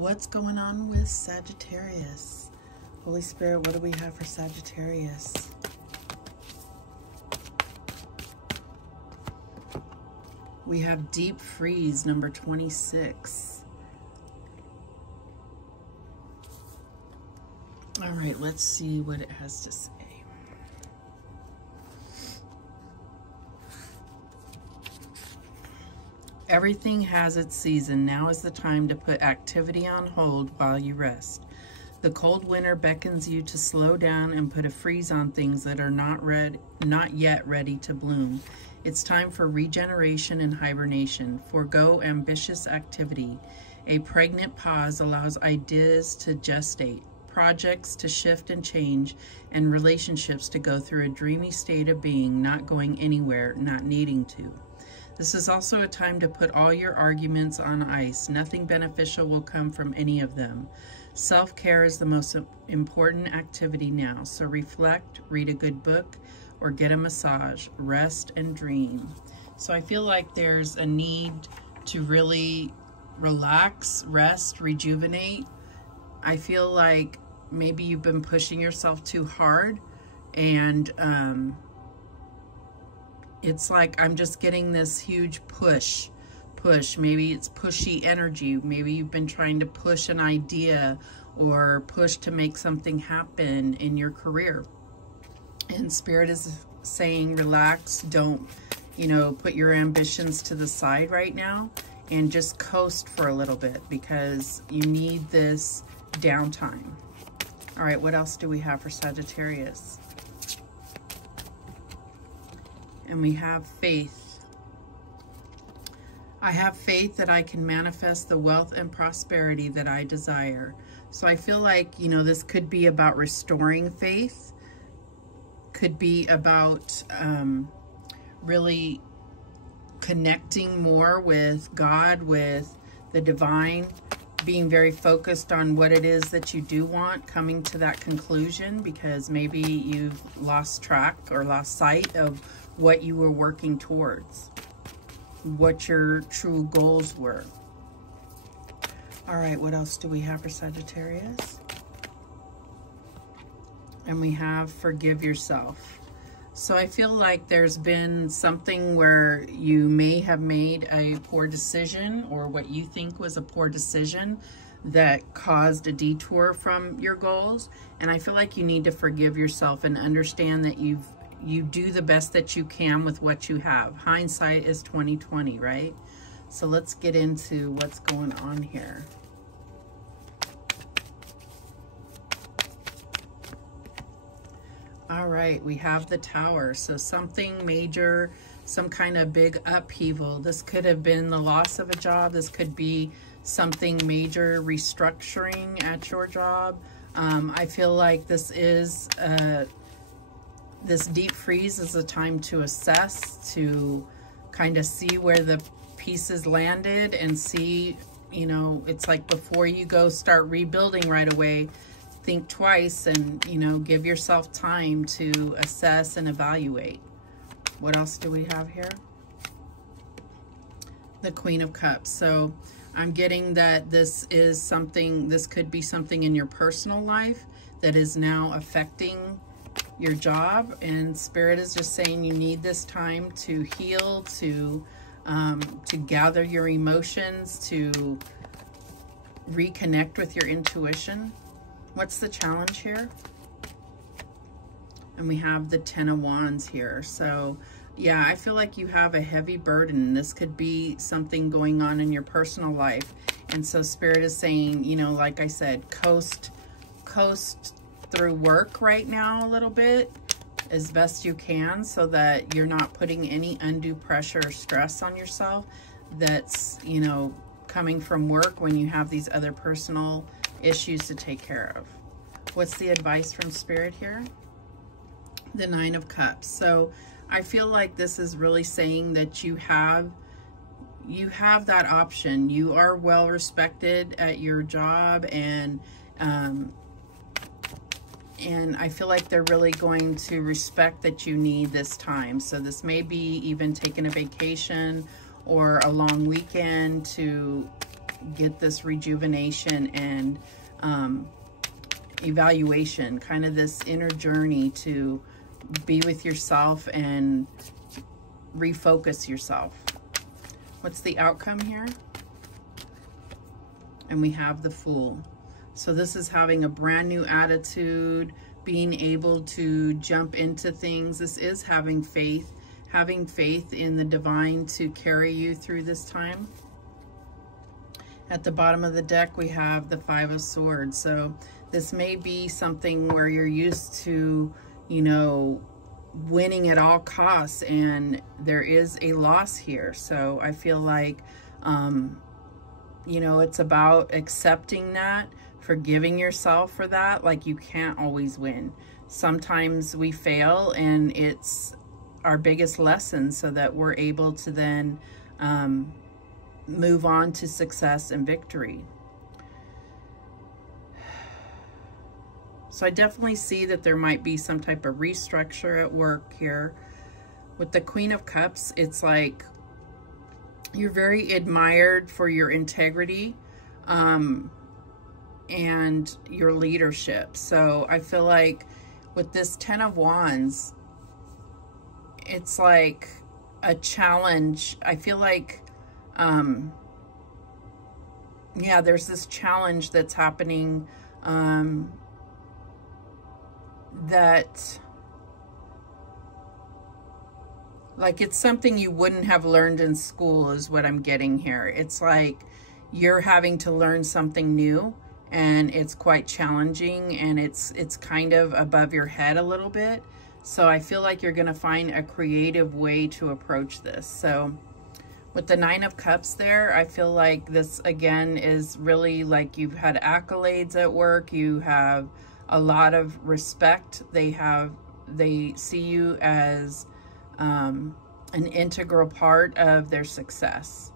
What's going on with Sagittarius? Holy Spirit, what do we have for Sagittarius? We have Deep Freeze, number 26. All right, let's see what it has to say. Everything has its season. Now is the time to put activity on hold while you rest. The cold winter beckons you to slow down and put a freeze on things that are not yet ready to bloom. It's time for regeneration and hibernation. Forgo ambitious activity. A pregnant pause allows ideas to gestate, projects to shift and change, and relationships to go through a dreamy state of being, not going anywhere, not needing to. This is also a time to put all your arguments on ice. Nothing beneficial will come from any of them. Self-care is the most important activity now, so reflect, read a good book, or get a massage, rest and dream. So I feel like there's a need to really relax, rest, rejuvenate. I feel like maybe you've been pushing yourself too hard, and it's like I'm just getting this huge push. Maybe it's pushy energy. Maybe you've been trying to push an idea or push to make something happen in your career. And Spirit is saying, relax, don't, put your ambitions to the side right now and just coast for a little bit because you need this downtime. All right, what else do we have for Sagittarius? And we have faith. I have faith that I can manifest the wealth and prosperity that I desire. So I feel like, this could be about restoring faith. Could be about really connecting more with God, with the divine, being very focused on what it is that you do want, coming to that conclusion, because maybe you've lost track or lost sight of what you were working towards, what your true goals were. All right, what else do we have for Sagittarius? And we have forgive yourself. So I feel like there's been something where you may have made a poor decision, or what you think was a poor decision that caused a detour from your goals. And I feel like you need to forgive yourself and understand that you do the best that you can with what you have. Hindsight is 20/20, right? So let's get into what's going on here. All right, we have the Tower. So something major, some kind of big upheaval. This could have been the loss of a job. This could be something major restructuring at your job. I feel like this is this deep freeze is a time to assess, to kind of see where the pieces landed and see, it's like before you go start rebuilding right away, think twice and, give yourself time to assess and evaluate. What else do we have here? The Queen of Cups. So I'm getting that this is something, this could be something in your personal life that is now affecting your job, and Spirit is just saying you need this time to heal, to gather your emotions, to reconnect with your intuition. What's the challenge here? And we have the Ten of Wands here. So yeah, I feel like you have a heavy burden. This could be something going on in your personal life. And so Spirit is saying, like I said, coast through work right now a little bit as best you can, so that you're not putting any undue pressure or stress on yourself that's, coming from work when you have these other personal issues to take care of. What's the advice from Spirit here? The Nine of Cups. So I feel like this is really saying that you have that option. You are well respected at your job, and I feel like they're really going to respect that you need this time. So this may be even taking a vacation or a long weekend to get this rejuvenation and evaluation, kind of this inner journey to be with yourself and refocus yourself. What's the outcome here? And we have the Fool. So this is having a brand new attitude, being able to jump into things. This is having faith in the divine to carry you through this time. At the bottom of the deck, we have the Five of Swords. So this may be something where you're used to, you know, winning at all costs, and there is a loss here. So I feel like, you know, it's about accepting that, forgiving yourself for that. Like, you can't always win. Sometimes we fail, and it's our biggest lesson so that we're able to then move on to success and victory. So I definitely see that there might be some type of restructure at work here. With the Queen of Cups, it's like you're very admired for your integrity and your leadership. So I feel like with this Ten of Wands, it's like a challenge. I feel like, yeah, there's this challenge that's happening that, like, it's something you wouldn't have learned in school is what I'm getting here. It's like you're having to learn something new, and it's quite challenging, and it's kind of above your head a little bit. So I feel like you're going to find a creative way to approach this. So with the Nine of Cups there, I feel like this, again, is really like you've had accolades at work. You have a lot of respect. They see you as an integral part of their success.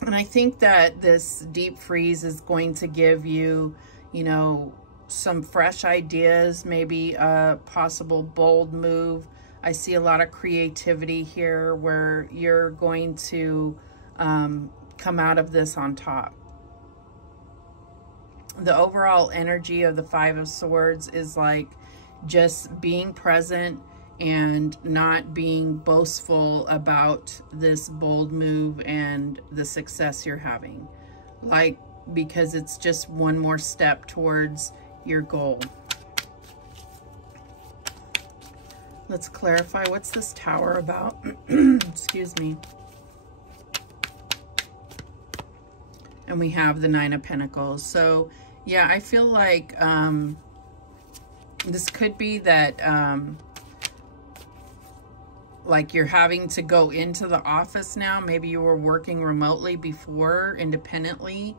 And I think that this deep freeze is going to give you, you know, some fresh ideas, maybe a possible bold move. I see a lot of creativity here where you're going to come out of this on top. The overall energy of the Five of Swords is like just being present and not being boastful about this bold move and the success you're having. Like, because it's just one more step towards your goal. Let's clarify, what's this Tower about? Excuse me. And we have the Nine of Pentacles. So yeah, I feel like this could be that like you're having to go into the office now. Maybe you were working remotely before, independently.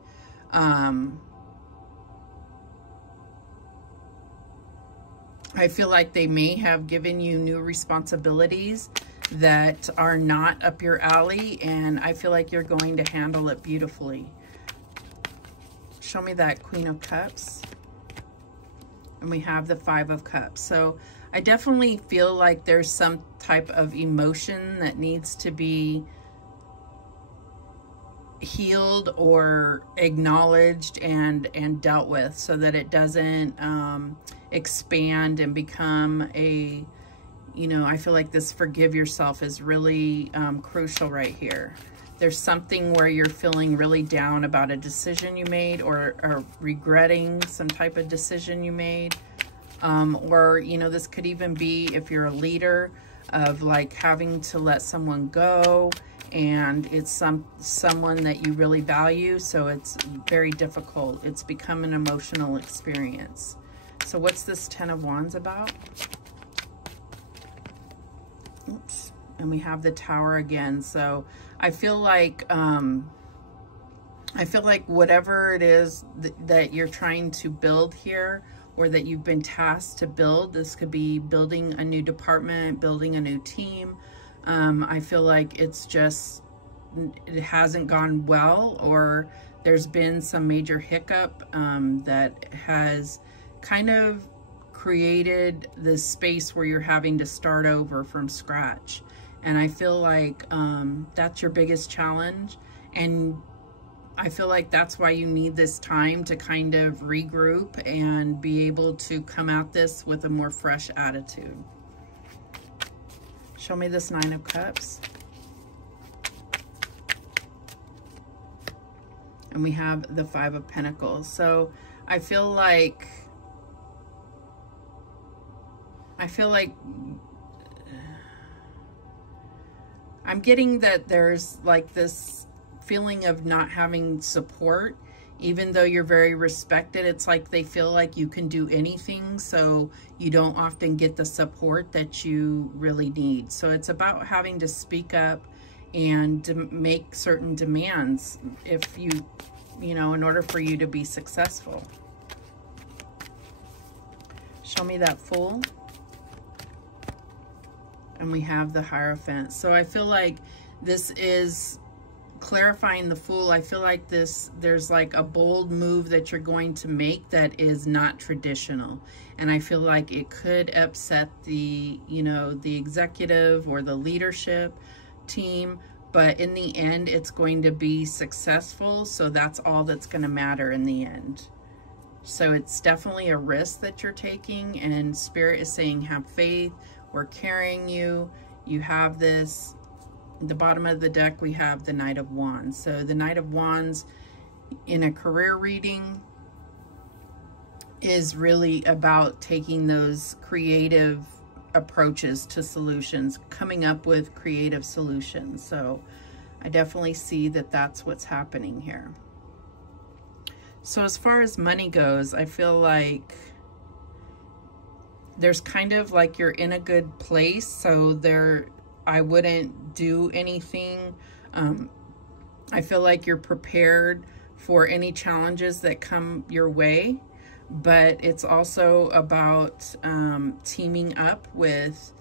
I feel like they may have given you new responsibilities that are not up your alley, and I feel like you're going to handle it beautifully. Show me that Queen of Cups. And we have the Five of Cups. So I definitely feel like there's some type of emotion that needs to be healed or acknowledged and dealt with, so that it doesn't expand and become a, you know, I feel like this forgive yourself is really crucial right here. There's something where you're feeling really down about a decision you made, or regretting some type of decision you made. Or, you know, this could even be if you're a leader, of like having to let someone go, and it's someone that you really value, so it's very difficult. It's become an emotional experience. So what's this Ten of Wands about? Oops. And we have the Tower again. So I feel like whatever it is that you're trying to build here, or that you've been tasked to build, this could be building a new department, building a new team. I feel like it hasn't gone well, or there's been some major hiccup that has kind of created this space where you're having to start over from scratch. And I feel like that's your biggest challenge. And I feel like that's why you need this time to kind of regroup and be able to come at this with a more fresh attitude. Show me this Nine of Cups. And we have the Five of Pentacles. So I feel like I'm getting that there's like this feeling of not having support. Even though you're very respected, it's like they feel like you can do anything, so you don't often get the support that you really need. So it's about having to speak up and to make certain demands if you know, in order for you to be successful. Show me that Fool. And we have the Hierophant. So I feel like this is clarifying the Fool. I feel like there's like a bold move that you're going to make that is not traditional. And I feel like it could upset the, you know, the executive or the leadership team, but in the end, it's going to be successful. So that's all that's going to matter in the end. So it's definitely a risk that you're taking, and Spirit is saying, have faith. We're carrying you. You have this. At the bottom of the deck, we have the Knight of Wands. So the Knight of Wands in a career reading is really about taking those creative approaches to solutions, coming up with creative solutions. So I definitely see that that's what's happening here. So as far as money goes, I feel like there's kind of like you're in a good place. So I wouldn't do anything. I feel like you're prepared for any challenges that come your way, but it's also about teaming up with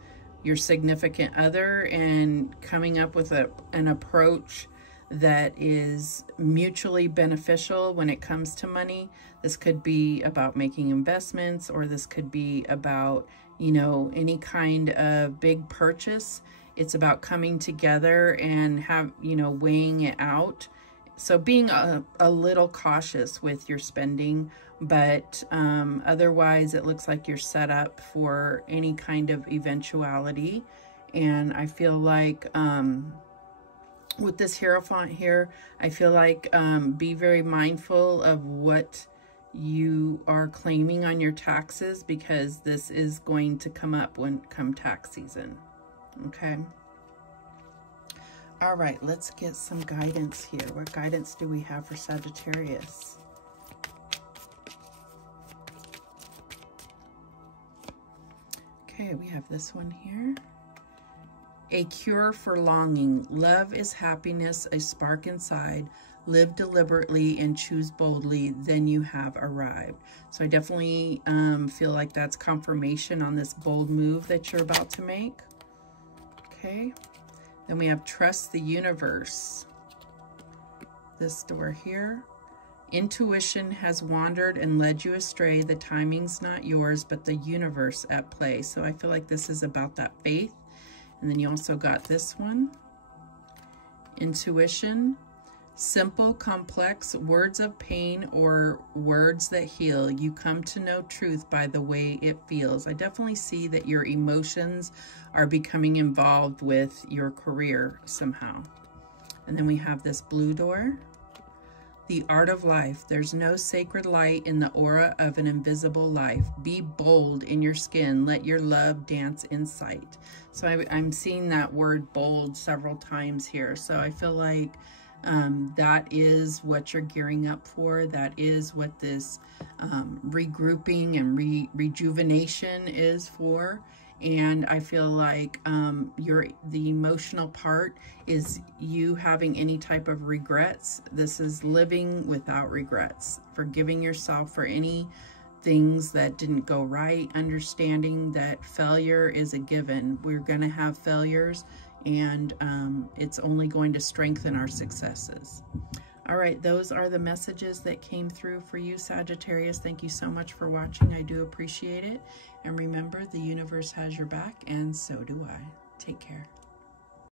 your significant other and coming up with an approach that is mutually beneficial when it comes to money. This could be about making investments, or this could be about, you know, any kind of big purchase. It's about coming together and weighing it out. So being a little cautious with your spending, but otherwise it looks like you're set up for any kind of eventuality. And I feel like with this Hierophant here, I feel like be very mindful of what you are claiming on your taxes, because this is going to come up come tax season. Okay. All right, let's get some guidance here. What guidance do we have for Sagittarius? Okay, we have this one here. A cure for longing. Love is happiness, a spark inside. Live deliberately and choose boldly, then you have arrived. So I definitely feel like that's confirmation on this bold move that you're about to make. Okay. Then we have trust the universe. This door here. Intuition has wandered and led you astray. The timing's not yours, but the universe at play. So I feel like this is about that faith. And then you also got this one. Intuition. Simple, complex, words of pain or words that heal. You come to know truth by the way it feels. I definitely see that your emotions are becoming involved with your career somehow. And then we have this blue door. The art of life. There's no sacred light in the aura of an invisible life. Be bold in your skin. Let your love dance in sight. So I'm seeing that word bold several times here. So I feel like that is what you're gearing up for. That is what this regrouping and rejuvenation is for. And I feel like the emotional part is you having any type of regrets. This is living without regrets, forgiving yourself for any things that didn't go right, understanding that failure is a given. We're going to have failures, and it's only going to strengthen our successes. All right, those are the messages that came through for you, Sagittarius. Thank you so much for watching. I do appreciate it. And remember, the universe has your back, and so do I. Take care.